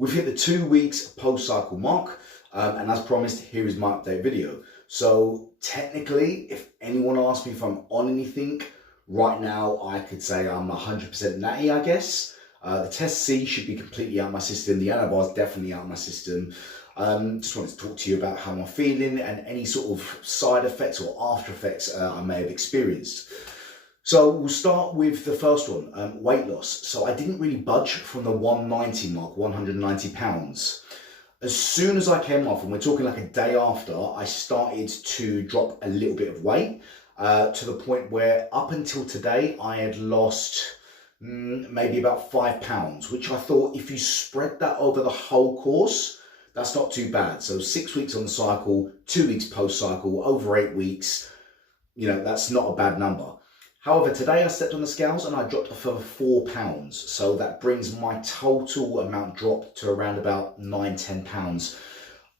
We've hit the 2 weeks post-cycle mark, and as promised, here is my update video. So technically, if anyone asks me if I'm on anything, right now I could say I'm 100% natty, I guess. The Test C should be completely out of my system. The Anavar is definitely out of my system. Just wanted to talk to you about how I'm feeling and any sort of side effects or after effects I may have experienced. So we'll start with the first one, weight loss. So I didn't really budge from the 190 mark, 190 pounds. As soon as I came off, and we're talking like a day after, I started to drop a little bit of weight to the point where up until today, I had lost maybe about 5 pounds, which I thought if you spread that over the whole course, that's not too bad. So 6 weeks on the cycle, 2 weeks post-cycle, over 8 weeks, you know, that's not a bad number. However, today I stepped on the scales and I dropped a further 4 pounds. So that brings my total amount dropped to around about 9-10 pounds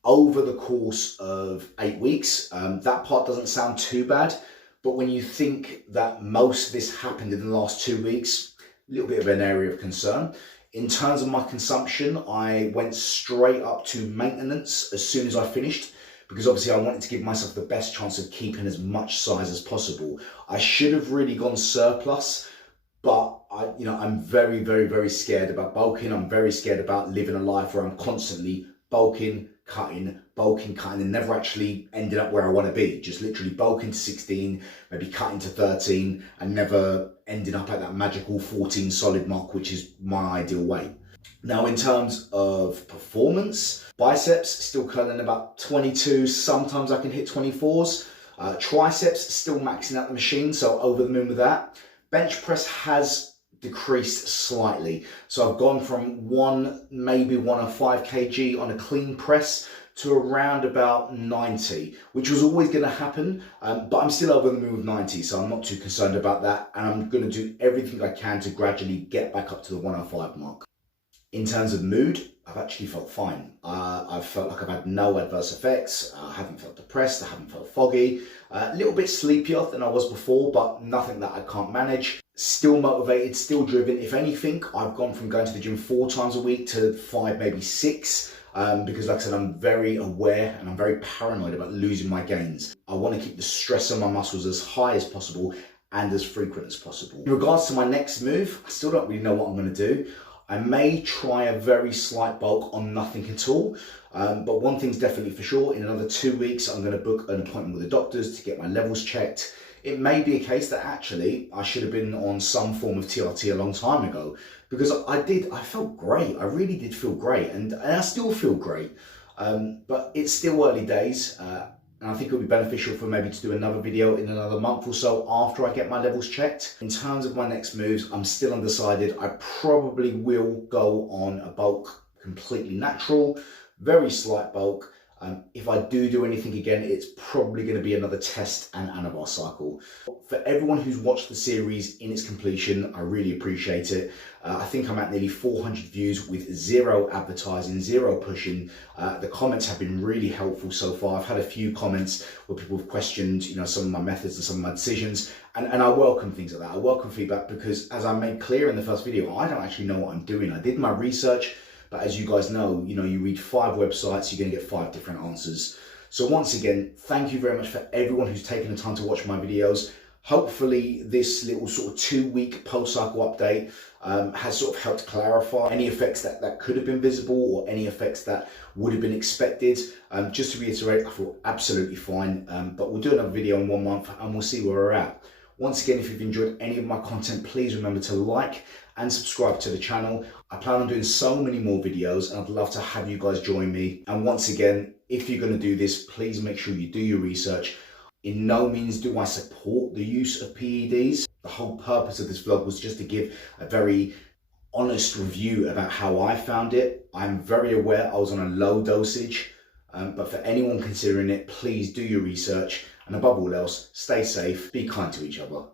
over the course of 8 weeks. That part doesn't sound too bad, but when you think that most of this happened in the last 2 weeks, a little bit of an area of concern. In terms of my consumption, I went straight up to maintenance as soon as I finished, because obviously I wanted to give myself the best chance of keeping as much size as possible. I should have really gone surplus, but I'm very, very, very scared about bulking. I'm very scared about living a life where I'm constantly bulking, cutting, and never actually ending up where I want to be. Just literally bulking to 16, maybe cutting to 13, and never ending up at that magical 14 solid mark, which is my ideal weight. Now, in terms of performance, biceps still curling about 22. Sometimes I can hit 24s. Triceps still maxing out the machine, so over the moon with that. Bench press has decreased slightly. So I've gone from maybe 105 kg on a clean press to around about 90, which was always going to happen, but I'm still over the moon with 90, so I'm not too concerned about that, and I'm going to do everything I can to gradually get back up to the 105 mark. In terms of mood, I've actually felt fine. I've felt like I've had no adverse effects. I haven't felt depressed. I haven't felt foggy. A little bit sleepier than I was before, but nothing that I can't manage. Still motivated, still driven. If anything, I've gone from going to the gym 4 times a week to 5, maybe 6, because like I said, I'm very aware and I'm very paranoid about losing my gains. I want to keep the stress on my muscles as high as possible and as frequent as possible. In regards to my next move, I still don't really know what I'm going to do. I may try a very slight bulk on nothing at all, but one thing's definitely for sure, in another 2 weeks, I'm going to book an appointment with the doctors to get my levels checked. It may be a case that actually I should have been on some form of TRT a long time ago, because I felt great. I really did feel great, and I still feel great, but it's still early days. And I think it would be beneficial for maybe to do another video in another month or so after I get my levels checked. In terms of my next moves, I'm still undecided. I probably will go on a bulk completely natural, very slight bulk. If I do anything again, it's probably going to be another Test and Anavar cycle. For everyone who's watched the series in its completion, I really appreciate it. I think I'm at nearly 400 views with 0 advertising, 0 pushing. The comments have been really helpful so far. I've had a few comments where people have questioned, some of my methods and some of my decisions, and I welcome things like that. I welcome feedback because, as I made clear in the first video, I don't actually know what I'm doing. I did my research, but as you guys know, you read 5 websites, you're going to get 5 different answers. So once again, thank you very much for everyone who's taken the time to watch my videos. Hopefully this little sort of 2-week post-cycle update has sort of helped clarify any effects that could have been visible or any effects that would have been expected. Just to reiterate, I feel absolutely fine, but we'll do another video in 1 month and we'll see where we're at. Once again, if you've enjoyed any of my content, please remember to like and subscribe to the channel. I plan on doing so many more videos and I'd love to have you guys join me. And once again, if you're going to do this, please make sure you do your research. In no means do I support the use of PEDs. The whole purpose of this vlog was just to give a very honest review about how I found it. I'm very aware I was on a low dosage, but for anyone considering it, please do your research. And above all else, stay safe, be kind to each other.